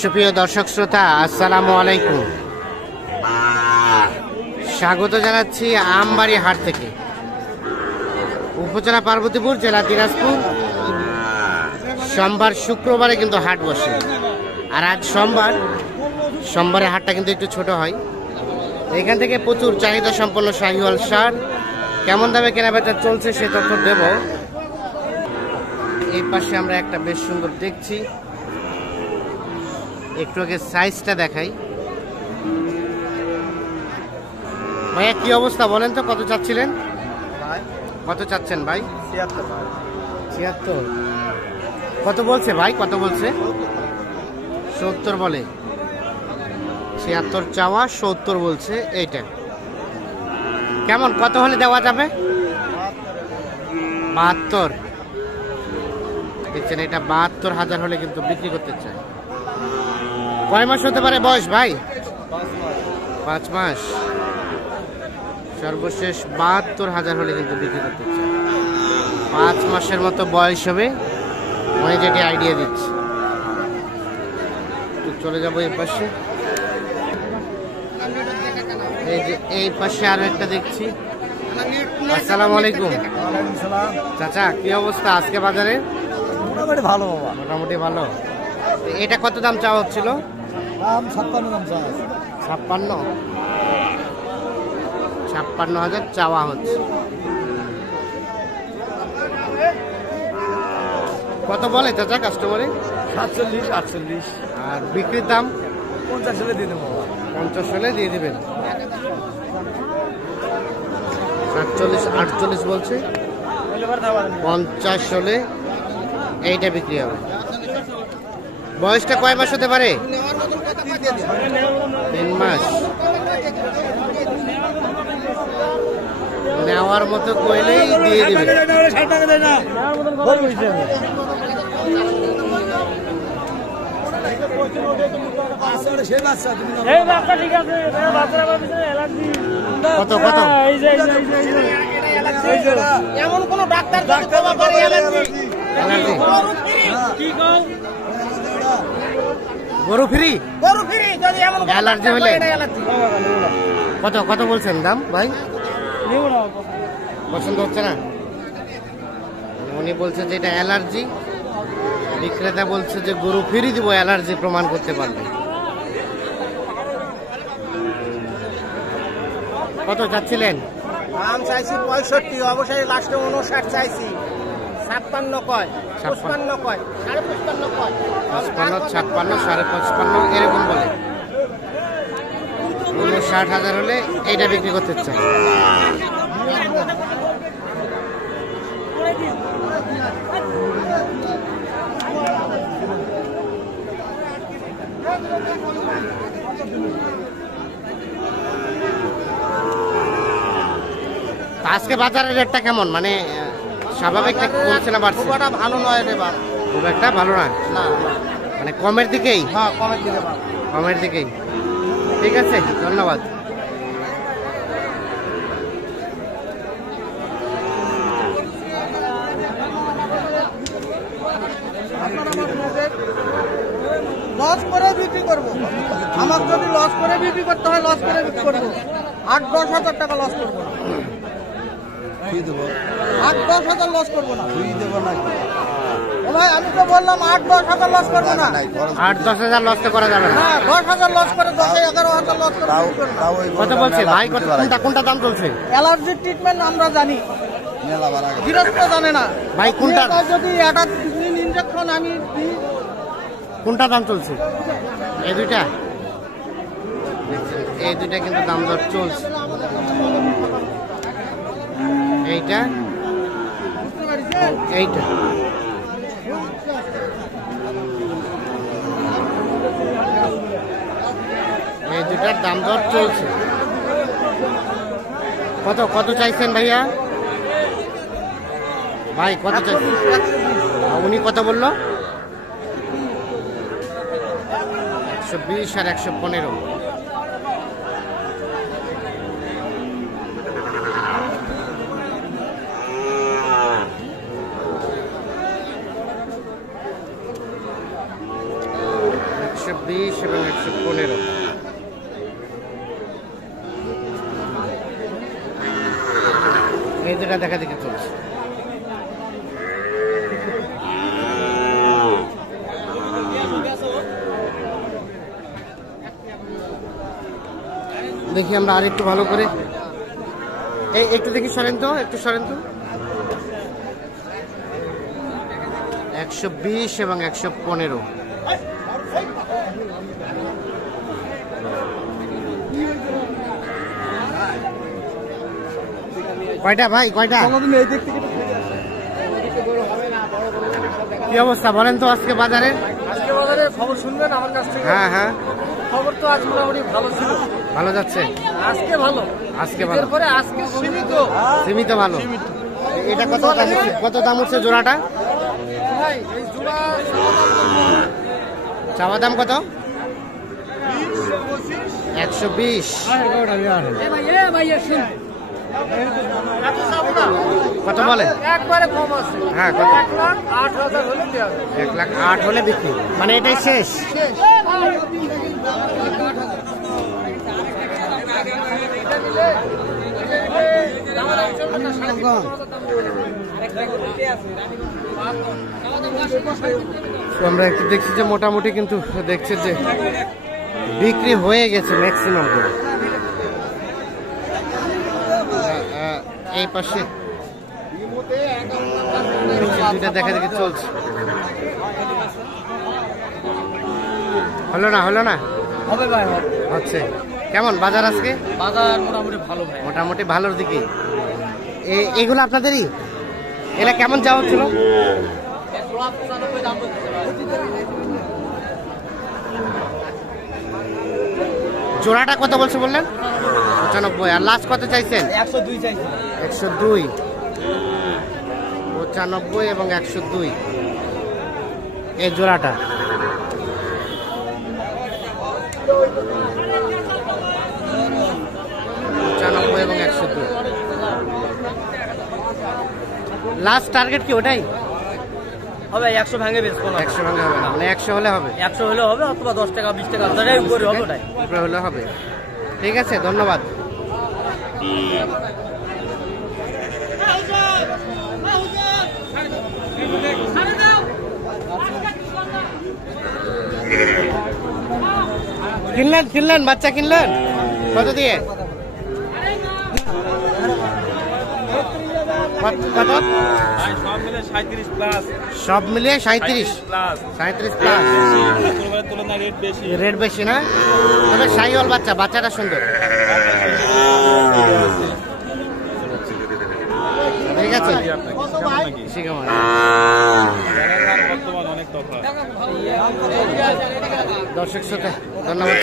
সুপ্রিয় দর্শক শ্রোতা, আসসালামু আলাইকুম। স্বাগত জানাচ্ছি আমবাড়ি হাট থেকে, উপজেলা পার্বতীপুর, জেলা দিনাজপুর। সোমবার শুক্রবারে কিন্তু হাট বসে, আর আজ সোমবারে হাটটা কিন্তু একটু ছোট হয়। এখান থেকে প্রচুর চাহিদা সম্পন্ন শাহিওয়াল সার কেমন দামে কেনাবেচা চলছে সে তথ্য দেব। এই পাশে আমরা একটা বেশ সুন্দর দেখছি, একটু আগে সাইজটা দেখাই। ভাইয়া কি অবস্থা বলেন তো, কত চাচ্ছিলেন? কত চাচ্ছেন ভাই? 76। কত বলছে ভাই, কত বলছে? 70 বলে। 76 চাওয়া, 70 বলছে। এইটা কেমন, কত হলে দেওয়া যাবে? 72 দেখছেন, এটা 72,000 হলে কিন্তু বিক্রি করতে চায়। কয় মাস হতে পারে বয়স ভাই? 5 মাস। সর্বশেষ 72,000 হলে কিন্তু বিক্রি করতে চায়। 5 মাসের মতো বয়স হবে, মানে যেটি আইডিয়া দিচ্ছি। চলে যাবো এই পাশে। এই যে এই পাশে আরো একটা দেখছি। আসসালামু আলাইকুম চাচা, কি অবস্থা আজকে বাজারে? মোটামুটি ভালো বাবা, মোটামুটি ভালো। এটা কত দাম চাওয়া হচ্ছিল? দাম 56 দাম চাওয়া। 56,000 চাওয়া হচ্ছে। কত বলে চাচা কাস্টমারে? 47 48। আর বিক্রির দাম 50 হলে দিয়ে দেবো। 50 হলে দিয়ে দিবেন। 47 48 বলছে, 50 হলে এইটা বিক্রি হবে। বয়সটা কয় মাস হতে পারে? 3 মাস। নেওয়ার মতো কইলেই দিয়ে দিবে। কত কত? এমন কোন ডাক্তার গরু ফ্রি যদি এমন অ্যালার্জি হলে কত কত বলছেন দাম ভাই? পছন্দ হচ্ছে না। উনি বলছে যে এটা অ্যালার্জি, বিক্রেতা বলছে যে গরু ফ্রি দিব অ্যালার্জি প্রমাণ করতে পারবে। কত যাচ্ছিলেন? দাম চাইছি 65, অবশ্যই লাস্টে 59 চাইছি। 56 কয়, 55 কয়, 55 কয়, 55, 56, 55.5 এরকম বলে। 59,000 হলে এইটা বিক্রি করতে চাই। আজকে বাজারের রেটটা কেমন, মানে স্বাভাবিক কমছে না বাড়ছে? খুব একটা ভালো নয় রে বাপ, খুব একটা ভালো না, না মানে কমের দিকেই। হ্যাঁ কমের দিকে বাপ। কমের দিকেই। ঠিক আছে, ধন্যবাদ। লস করে বিক্রি করবো, আমার যদি লস করে বিক্রি করতে হয় লস করে বিক্রি করবো। 8-10 হাজার টাকা লস করবো না। 8-10 হাজার লস করবো না। ভাই আমি তো বললাম 8-10 হাজার লস করবো না। 8-10 হাজার লস তো করা যাবে না। 10 হাজার লস করে 10-11 হাজার লস করে। কত বলছে ভাই? কোনটা দাম চলছে? অ্যালার্জির ট্রিটমেন্ট আমরা জানি, গৃহস্থ জানে না ভাই। কোনটা যদি একটা ইনজেকশন আমি দিই, কোনটা দাম চলছে? এই দুইটা, এই দুইটা কিন্তু দাম দর চলছে। এইটা এইটা এই দুটার দাম দর চলছে। কত কত চাইছেন ভাইয়া? ভাই কত চাইছেন? উনি কত বললো? 120 আর 115। 120 এবং 115। এই দুটা দেখা দেখে চলছে। দেখি আমরা আর একটু ভালো করে এই একটু দেখি, সরেন তো, একটু সরেন তো। 120 এবং 115। কয়টা ভাই, কয়টা? কি অবস্থা বলেন তো আজকে বাজারে? আজকে বাজারে খবর শুনবেন আমার কাছ থেকে। হ্যাঁ হ্যাঁ, খবর তো আজ মোটামুটি ভালো ছিল। ভালো যাচ্ছে আজকে ভালো, আজকে ভালো, এরপরে আজকে সীমিত। সীমিত ভালো। এটা কত দাম উঠছে, কত দাম উঠছে জোড়াটা? ভাই এই জোড়া চাওয়া দাম কত? 120। কত বলে? একবারে কম আছে। হ্যাঁ কত? 1,08,000 হলে দেওয়া যাবে। 1,08,000 হলে বিক্রি, মানে এটাই শেষ? তো আমরা একটু দেখছি যে মোটামুটি কিন্তু দেখছে যে বিক্রি হয়ে গেছে ম্যাক্সিমাম করে। এই পাশে দুইটা দেখা দেখি চলছে। হলো না, হলো না, হবে ভাই, হবে। হচ্ছে। কেমন বাজার আজকে? বাজার মোটামুটি ভালো ভাই। মোটামুটি ভালোর দিকে। এগুলো আপনাদেরই? এরা কেমন যাওয়া হচ্ছিল? জোড়াটা কত বলছে বললেন? 95। আর লাস্ট কত চাইছেন? 102 চাইছি। 102। 95 এবং 102 এই জোড়াটা। এবং 102 লাস্ট টার্গেট কি ওটাই হবে? 100 ভাঙে বেচবো না। 100 ভাঙা হবে না, মানে 100 হলে হবে। 100 হলে হবে, অথবা 10 টাকা 20 টাকা জায়গায় উপরে হবে, ওটাই উপরে হলে হবে। ঠিক আছে, ধন্যবাদ। কিনলেন বাচ্চা কিনলেন কত দিয়ে? কত? সব মিলিয়ে 37 প্লাস। রেট বেশি না? তবে শাহিওয়াল বাচ্চা, বাচ্চাটা সুন্দর। ঠিক আছে, দর্শক শ্রোতা ধন্যবাদ।